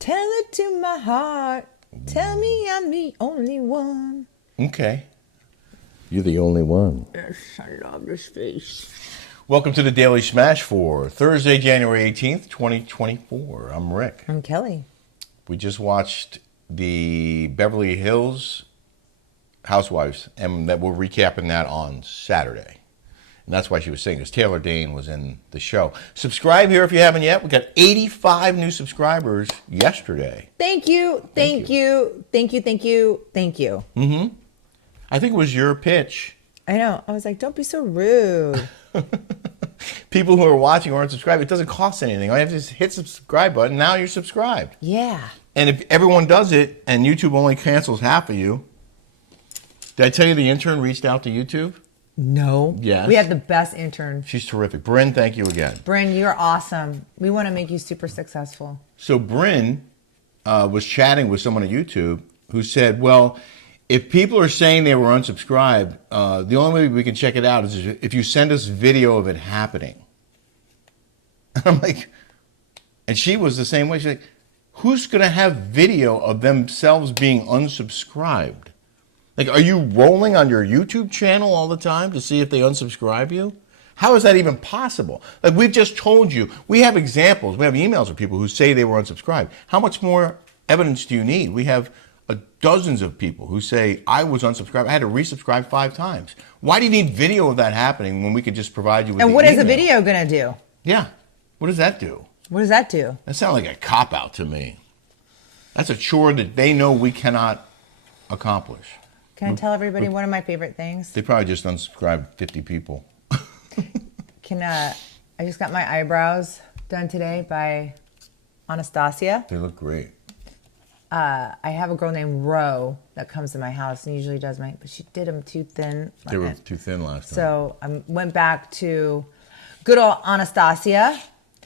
Tell it to my heart. Tell me I'm the only one. Okay. You're the only one. Yes, I love this face. Welcome to the Daily Smash for Thursday, January 18th, 2024. I'm Rick. I'm Kelly. We just watched the Beverly Hills Housewives, and that we're recapping that on Saturday. And that's why she was saying this. Taylor Dayne was in the show. Subscribe here if you haven't yet. We got 85 new subscribers yesterday. Thank you. Mm-hmm. I think it was your pitch. I know. I was like, don't be so rude. People who are watching or aren't subscribed, it doesn't cost anything. All you have to just hit the subscribe button. Now you're subscribed. Yeah. And if everyone does it and YouTube only cancels half of you, did I tell you the intern reached out to YouTube? No. Yes. We have the best intern. She's terrific. Bryn, thank you again. Bryn, you're awesome. We want to make you super successful. So Bryn was chatting with someone at YouTube who said, well, if people are saying they were unsubscribed, the only way we can check it out is if you send us video of it happening. I'm like, and she was the same way. She's like, who's going to have video of themselves being unsubscribed? Like, are you rolling on your YouTube channel all the time to see if they unsubscribe you? How is that even possible? Like, we've just told you, we have examples. We have emails of people who say they were unsubscribed. How much more evidence do you need? We have dozens of people who say, I was unsubscribed. I had to resubscribe 5 times. Why do you need video of that happening when we could just provide you with And the what email? is a video going to do? Yeah. What does that do? What does that do? That sounds like a cop-out to me. That's a chore that they know we cannot accomplish. Can I tell everybody one of my favorite things? They probably just unsubscribed 50 people. I just got my eyebrows done today by Anastasia. They look great. I have a girl named Ro that comes to my house and usually does but she did them too thin. They were too thin last time. So I went back to good old Anastasia.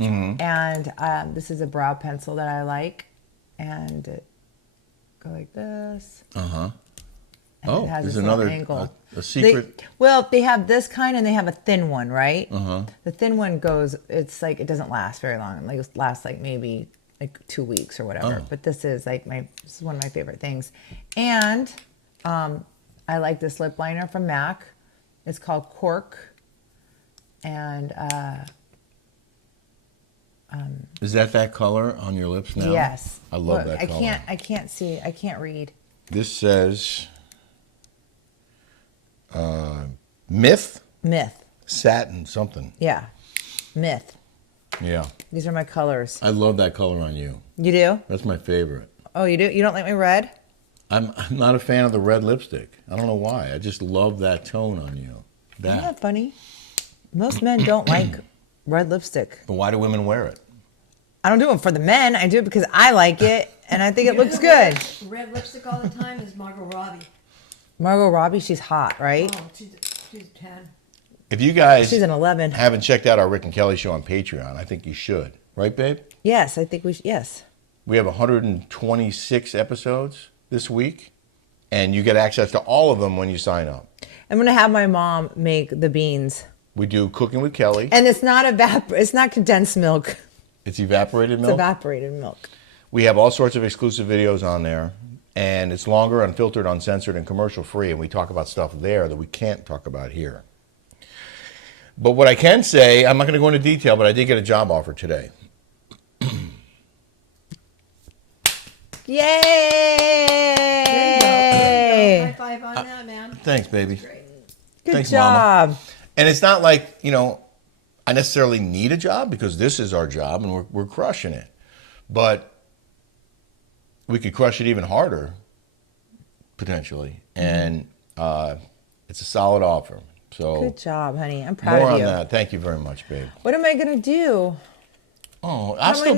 Mm-hmm. And this is a brow pencil that I like. And it go like this. Uh-huh. And it has there's this another angle. A secret. They have this kind and they have a thin one, right? Uh-huh. The thin one goes, it's like, it doesn't last very long. Like, it lasts like maybe like 2 weeks or whatever. Oh. But this is like this is one of my favorite things. And I like this lip liner from MAC. It's called Cork. And is that color on your lips now? yes. I love that color. I can't see. I can't read. This says Myth? Myth. Satin something. Yeah. Myth. Yeah. These are my colors. I love that color on you. You do? That's my favorite. Oh, you do? You don't like my red? I'm not a fan of the red lipstick. I don't know why. I just love that tone on you. Isn't that funny? Most men don't like red lipstick. But why do women wear it? I don't do it for the men. I do it because I like it and I think it looks good. Red lipstick all the time is Margot Robbie. Margot Robbie, she's hot, right? Oh, she's a 10. If you guys She's an 11. haven't checked out our Rick and Kelly show on Patreon, I think you should. Right, babe? Yes, I think we should. Yes. We have 126 episodes this week, and you get access to all of them when you sign up. I'm going to have my mom make the beans. We do Cooking with Kelly. And it's not it's not condensed milk. It's evaporated milk. It's evaporated milk. We have all sorts of exclusive videos on there, and it's longer, unfiltered, uncensored, and commercial-free, and we talk about stuff there that we can't talk about here. But what I can say, I'm not going to go into detail, but I did get a job offer today. Yay! There you go. High five on that, man. Thanks, baby. Good Thanks, job. Mama. And it's not like, I necessarily need a job because this is our job and we're crushing it. But we could crush it even harder, potentially. And it's a solid offer. So Good job, honey. I'm proud more of on you. that. Thank you very much, babe. What am I going to do? Oh, I'll still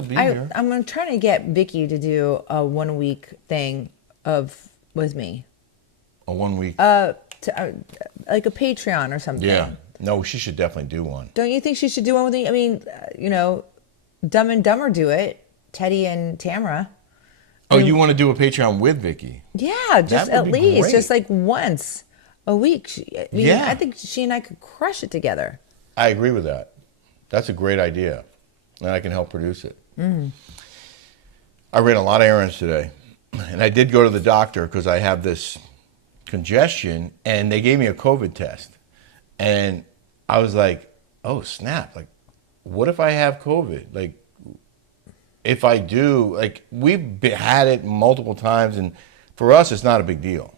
be here. I'm trying to get Vicky to do a 1 week thing with me. A 1 week. Like a Patreon or something. Yeah. No, she should definitely do one. Don't you think she should do one with me? I mean, Dumb and Dumber do it. Teddy and Tamara. Oh, you want to do a Patreon with Vicky? Yeah, just That at would be least. great. Just like once a week. Yeah. I think she and I could crush it together. I agree with that. That's a great idea. And I can help produce it. I ran a lot of errands today, and I did go to the doctor because I have this congestion, and they gave me a COVID test. And I was like, oh, snap. Like, what if I have COVID? Like, if I do, like, we've had it multiple times, and for us, it's not a big deal.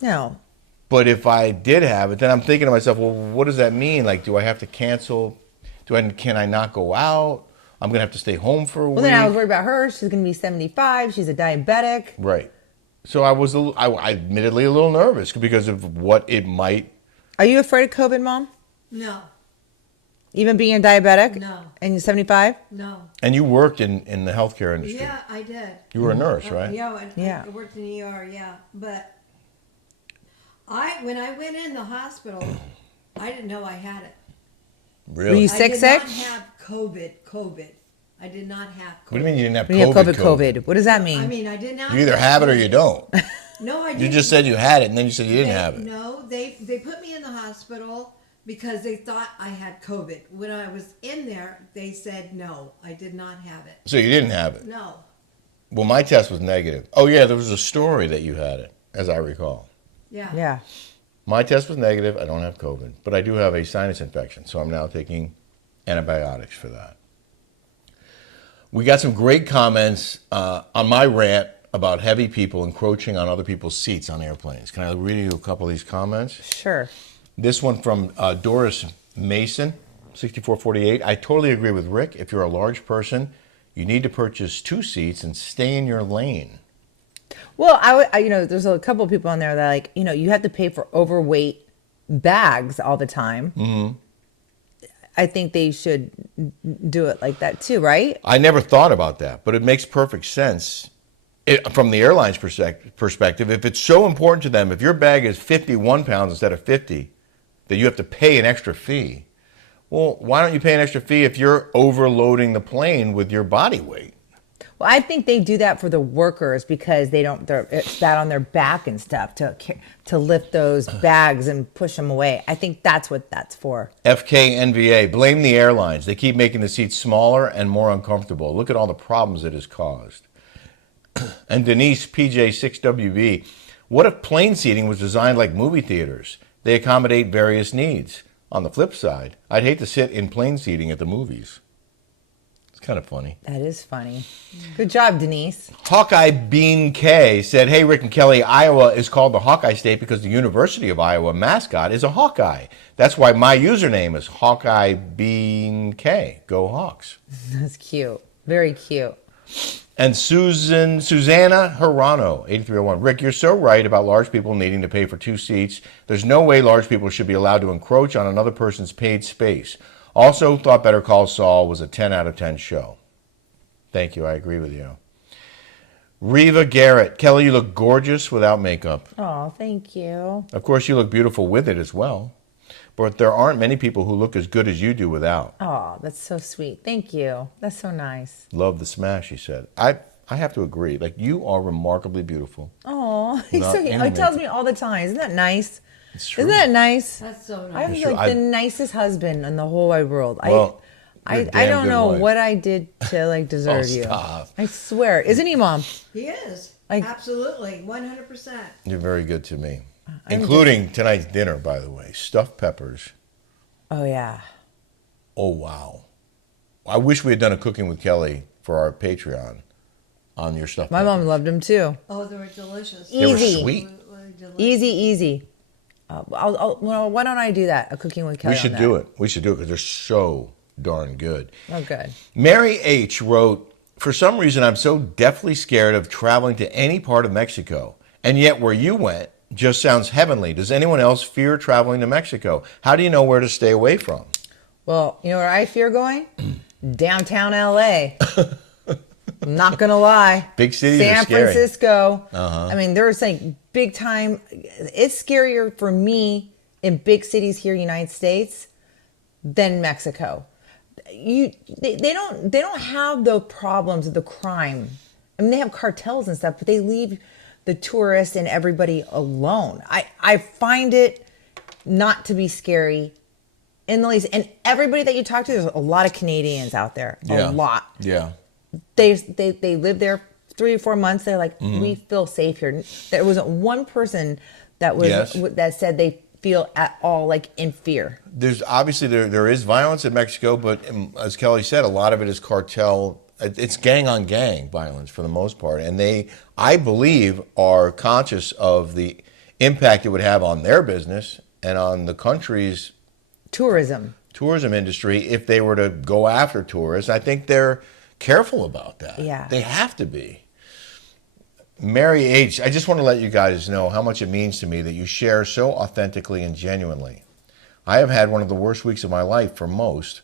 No. But if I did have it, then I'm thinking to myself, well, what does that mean? Like, do I have to cancel? Can I not go out? I'm going to have to stay home for a week. Well, then I was worried about her. She's going to be 75. She's a diabetic. Right. So I was, I admittedly a little nervous because of what it might. Are you afraid of COVID, Mom? No. Even being a diabetic? No. And you're 75? No. And you worked in the healthcare industry. Yeah, I did. You were a nurse, right? I worked in the ER, yeah. But when I went in the hospital, I didn't know I had it. Really? Were you sick? I did not have COVID. I did not have COVID. What do you mean you didn't have You COVID? have COVID. What does that mean? I mean, I did not. You either have it or you don't. No, I didn't. You just said you had it, and then you said you didn't have it. No, they put me in the hospital because they thought I had COVID. When I was in there, they said no, I did not have it. So you didn't have it? No. Well, my test was negative. Oh, yeah, there was a story that you had it, as I recall. Yeah. Yeah. My test was negative. I don't have COVID, but I do have a sinus infection, so I'm now taking antibiotics for that. We got some great comments on my rant about heavy people encroaching on other people's seats on airplanes. Can I read you a couple of these comments? Sure. This one from Doris Mason, 6448. I totally agree with Rick. If you're a large person, you need to purchase 2 seats and stay in your lane. Well, there's a couple of people on there that like, you have to pay for overweight bags all the time. Mm-hmm. I think they should do it like that too, right? I never thought about that, but it makes perfect sense from the airline's perspective. If it's so important to them, if your bag is 51 pounds instead of 50, that you have to pay an extra fee. Well, why don't you pay an extra fee if you're overloading the plane with your body weight? Well, I think they do that for the workers because it's bad on their back and stuff to lift those bags and push them away. I think that's what that's for. FKNVA, blame the airlines. They keep making the seats smaller and more uncomfortable. Look at all the problems it has caused. And Denise, PJ6WB, what if plane seating was designed like movie theaters? They accommodate various needs. On the flip side, I'd hate to sit in plane seating at the movies. Kind of funny. That is funny. Good job, Denise. Hawkeye Bean K said, hey, Rick and Kelly, Iowa is called the Hawkeye State because the University of Iowa mascot is a Hawkeye. That's why my username is Hawkeye Bean K. Go Hawks. That's cute. Very cute. And Susanna Hirano, 8301. Rick, you're so right about large people needing to pay for 2 seats. There's no way large people should be allowed to encroach on another person's paid space. Also, thought Better Call Saul was a 10 out of 10 show. Thank you. I agree with you. Reva Garrett. Kelly, you look gorgeous without makeup. Oh, thank you. Of course, you look beautiful with it as well. But there aren't many people who look as good as you do without. Oh, that's so sweet. Thank you. That's so nice. Love the smash, he said. I have to agree. Like, you are remarkably beautiful. Oh, he tells me all the time. Isn't that nice? It's true. Isn't that nice? That's so I nice. have the nicest husband in the whole wide world. Well, I don't know wife. what I did to deserve you. Stop. I swear. Isn't he, Mom? He is. Like- Absolutely. 100%. You're very good to me. Including tonight's dinner, by the way. Stuffed peppers. Oh, yeah. Oh, wow. I wish we had done a Cooking with Kelly for our Patreon on your stuffed My peppers. mom loved him too. Oh, they were delicious. They were Easy. sweet. Easy. Well, why don't I do that? A Cooking with Kelly. We should do it. We should do it because they're so darn good. Oh, good. Mary H. wrote, for some reason, I'm so deathly scared of traveling to any part of Mexico. And yet where you went just sounds heavenly. Does anyone else fear traveling to Mexico? How do you know where to stay away from? Well, you know where I fear going? Downtown LA. I'm not going to lie. Big cities are San scary. Francisco. Uh-huh. I mean, there's like big time. It's scarier for me in big cities here in the United States than Mexico. They don't have the problems of the crime. I mean, they have cartels and stuff, but they leave the tourists and everybody alone. I find it not to be scary in the least. And everybody that you talk to, there's a lot of Canadians out there. A lot. Yeah. They live there 3 or 4 months, they're like, we feel safe here. There wasn't one person that was Yes. that said they feel at all like in fear. There's obviously there is violence in Mexico, but as Kelly said, a lot of it is cartel. It's gang on gang violence for the most part, and they, I believe, are conscious of the impact it would have on their business and on the country's Tourism. industry if they were to go after tourists. I think they're careful about that. Yeah. They have to be. Mary H., I just want to let you guys know how much it means to me that you share so authentically and genuinely. I have had one of the worst weeks of my life for most.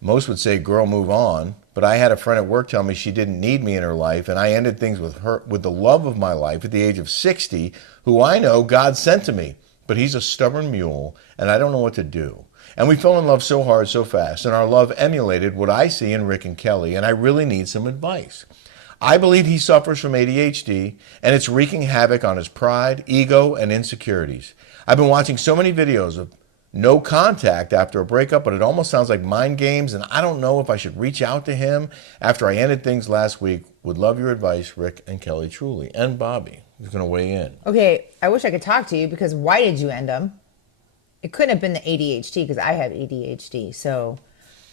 Most would say, girl, move on. But I had a friend at work tell me she didn't need me in her life, and I ended things with her, with the love of my life at the age of 60, who I know God sent to me. But he's a stubborn mule, and I don't know what to do. And we fell in love so hard, so fast, and our love emulated what I see in Rick and Kelly, and I really need some advice. I believe he suffers from ADHD, and it's wreaking havoc on his pride, ego, and insecurities. I've been watching so many videos of no contact after a breakup, but it almost sounds like mind games, and I don't know if I should reach out to him after I ended things last week. Would love your advice, Rick and Kelly, truly. And Bobbi, who's going to weigh in. Okay, I wish I could talk to you, because why did you end them? It couldn't have been the ADHD, because I have ADHD. So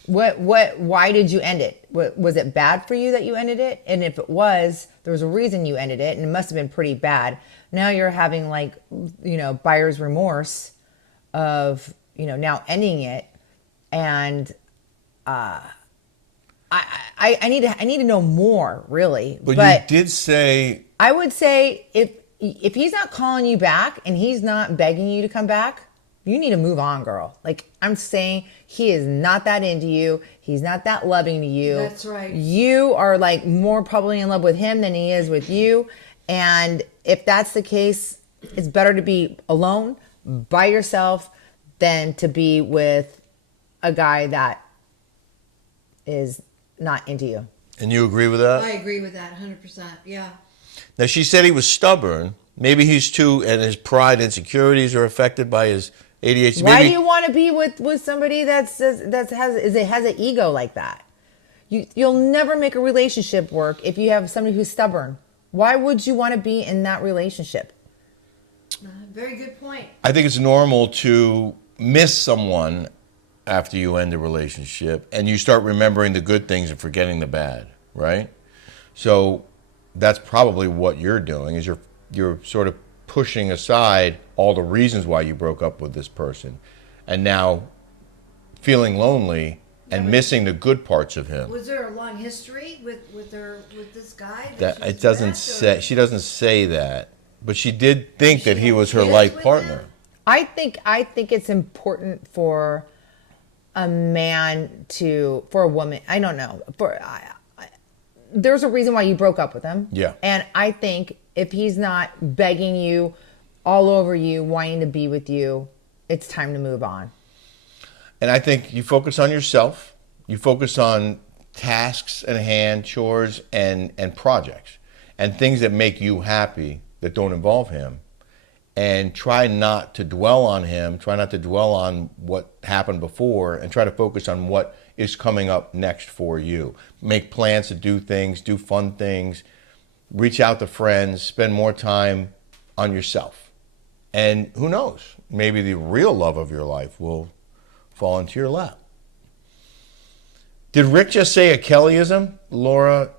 why did you end it? Was it bad for you that you ended it? And if it was, there was a reason you ended it, and it must have been pretty bad. Now you're having like, buyer's remorse of, now ending it. And I need to know more, really. But you did say, I would say if he's not calling you back and he's not begging you to come back, you need to move on, girl. Like, I'm saying, he is not that into you. He's not that loving to you. That's right. You are like more probably in love with him than he is with you. And if that's the case, it's better to be alone by yourself than to be with a guy that is not into you. and you agree with that? I agree with that 100%. Yeah. Now, she said he was stubborn. Maybe he's too, and his pride, insecurities are affected by his ADHD. Why Maybe, do you want to be with somebody that has an ego like that? You'll never make a relationship work if you have somebody who's stubborn. Why would you want to be in that relationship? Very good point. I think it's normal to miss someone after you end a relationship and you start remembering the good things and forgetting the bad, right? So that's probably what you're doing, is you're sort of pushing aside all the reasons why you broke up with this person and now feeling lonely and missing the good parts of him. Was there a long history with this guy? That she was it doesn't with, say, or- she doesn't say that, but she did think that he was her kids life with partner. him? I think it's important for a man for a woman. I don't know. There's a reason why you broke up with him. Yeah. And I think if he's not begging you, all over you, wanting to be with you, it's time to move on. And I think you focus on yourself. You focus on tasks at hand, chores, and projects, and things that make you happy that don't involve him. And try not to dwell on him. Try not to dwell on what happened before, and try to focus on what is coming up next for you. Make plans to do things, do fun things, reach out to friends, spend more time on yourself. And who knows, maybe the real love of your life will fall into your lap. Did Rick just say a Kellyism? Laura,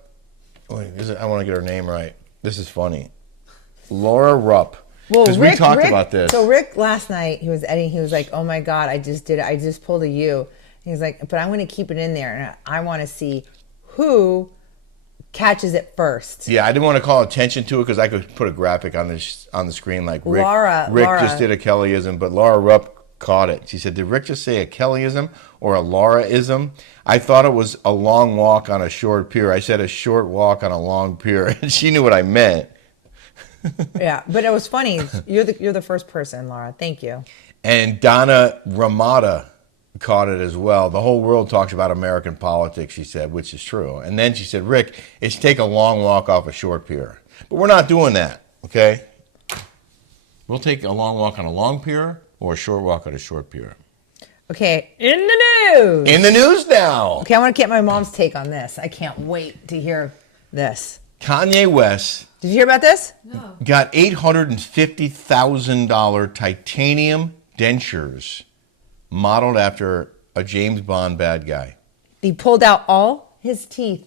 I want to get her name right. This is funny. Laura Rupp. Well, Because we talked about this. So Rick last night, he was editing. He was like, "Oh my God, I just did it. I just pulled a U." He's like, "But I'm going to keep it in there, and I want to see who catches it first." Yeah, I didn't want to call attention to it because I could put a graphic on the screen like Rick. Laura. Just did a Kellyism, but Laura Rupp caught it. She said, "Did Rick just say a Kellyism or a Lauraism?" I thought it was a long walk on a short pier. I said a short walk on a long pier, and she knew what I meant. Yeah, but it was funny. You're the first person, Laura. Thank you. And Donna Ramada caught it as well. The whole world talks about American politics, she said, which is true. And then she said, Rick, it's take a long walk off a short pier. But we're not doing that, okay? We'll take a long walk on a long pier or a short walk on a short pier. Okay, in the news. In the news now. Okay, I want to get my mom's take on this. I can't wait to hear this. Kanye West Did you hear about this? No. got $850,000 titanium dentures modeled after a James Bond bad guy. He pulled out all his teeth.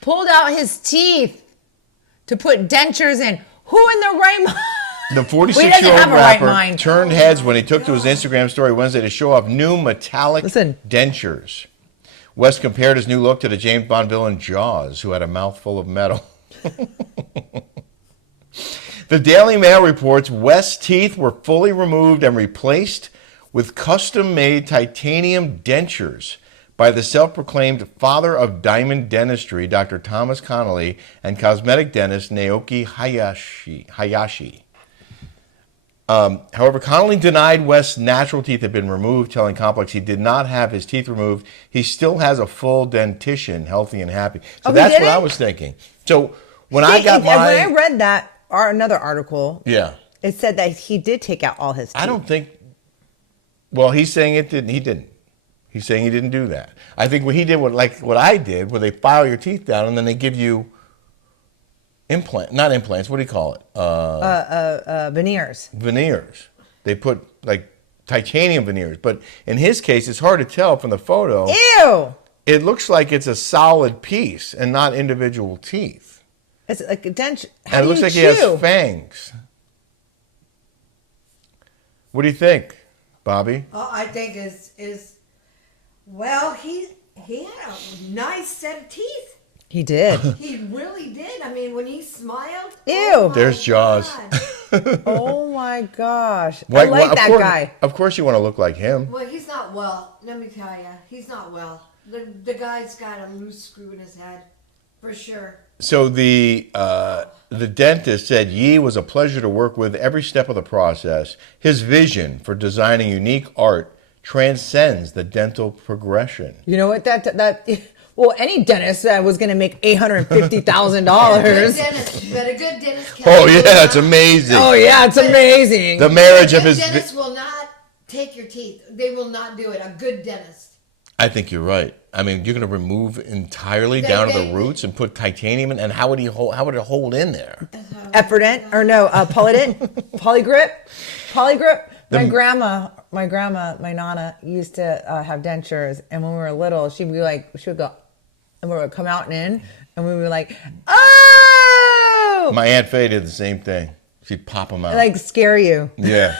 Pulled out his teeth to put dentures in. Who in their right mind? The Well, he doesn't 46-year-old have a right rapper mind. turned heads when he took to his Instagram story Wednesday to show off new metallic Listen. dentures. West compared his new look to the James Bond villain Jaws, who had a mouthful of metal. The Daily Mail reports West's teeth were fully removed and replaced with custom-made titanium dentures by the self-proclaimed father of diamond dentistry, Dr. Thomas Connolly, and cosmetic dentist Naoki Hayashi. However, Connolly denied West's natural teeth had been removed, telling Complex he did not have his teeth removed. He still has a full dentition, healthy and happy. So that's what I was thinking. So when I got when I read that, or another article, yeah, it said that he did take out all his teeth. I don't think. Well, he's saying it didn't. He didn't. He's saying he didn't do that. I think what he did, what I did, where they file your teeth down and then they give you not implants. What do you call it? Veneers. Veneers. They put like titanium veneers, but in his case, it's hard to tell from the photo. Ew! It looks like it's a solid piece and not individual teeth. It's like a denture. And it looks like he has fangs. What do you think, Bobby? Oh, I think well, he had a nice set of teeth. He did. He really did. I mean, when he smiled. Ew. Oh my There's Jaws. God. Oh my gosh. I like that guy. Of course you want to look like him. Well, he's not well. Let me tell you, he's not well. The guy's got a loose screw in his head, for sure. So the dentist said Yi was a pleasure to work with every step of the process. His vision for designing unique art transcends the dental progression. You know what? Well, any dentist was going to make $850,000. But a good dentist can. Oh yeah, it's amazing. Oh yeah, it's amazing. The marriage of Good his. dentist will not take your teeth. They will not do it. A good dentist. I think you're right. I mean, you're going to remove entirely down to the roots and put titanium in, and how would it hold in there? Polydent Polygrip. My Nana used to have dentures, and when we were little, she would go, and we would come out and in, and we were like, oh! My Aunt Faye did the same thing. She'd pop them out. Like scare you. Yeah.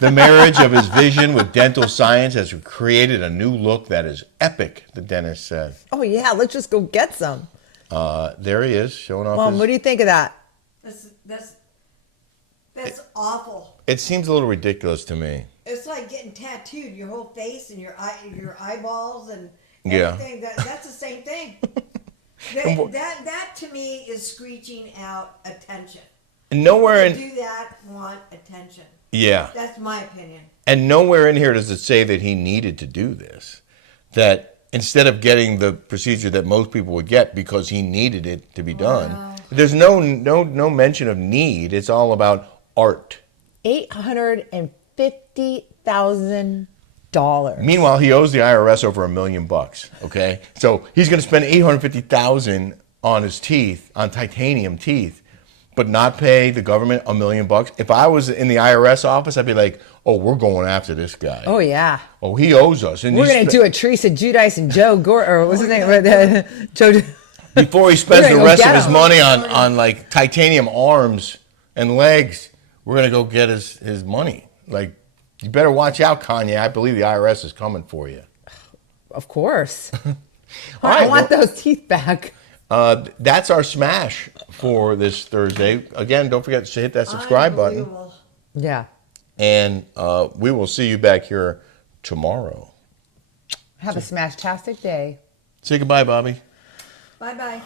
The marriage of his vision with dental science has created a new look that is epic, the dentist said. Oh yeah, let's just go get some. There he is, showing off Mom, what do you think of that? That's awful. It seems a little ridiculous to me. It's like getting tattooed, your whole face and your eyeballs and Yeah. everything. That's the same thing. That to me is screeching out attention. And nowhere People in who do that want attention. Yeah. That's my opinion. And nowhere in here does it say that he needed to do this. That instead of getting the procedure that most people would get because he needed it to be done. Wow. There's no mention of need. It's all about art. $850,000. Meanwhile, he owes the IRS over $1 million. Okay, so he's going to spend $850,000 on his teeth, on titanium teeth, but not pay the government $1 million. If I was in the IRS office, I'd be like, "Oh, we're going after this guy. Oh yeah. Oh, he owes us." And We're gonna do a Teresa Giudice and Joe Gore, or what's his name? Joe. before he spends the We're gonna go rest of get his him. money on like titanium arms and legs. We're gonna go get his money. Like, you better watch out, Kanye. I believe the IRS is coming for you. Of course. All right, I want those teeth back. That's our smash for this Thursday. Again, don't forget to hit that subscribe button. Unbelievable. Yeah. And we will see you back here tomorrow. Have a smash-tastic day. Say goodbye, Bobby. Bye-bye.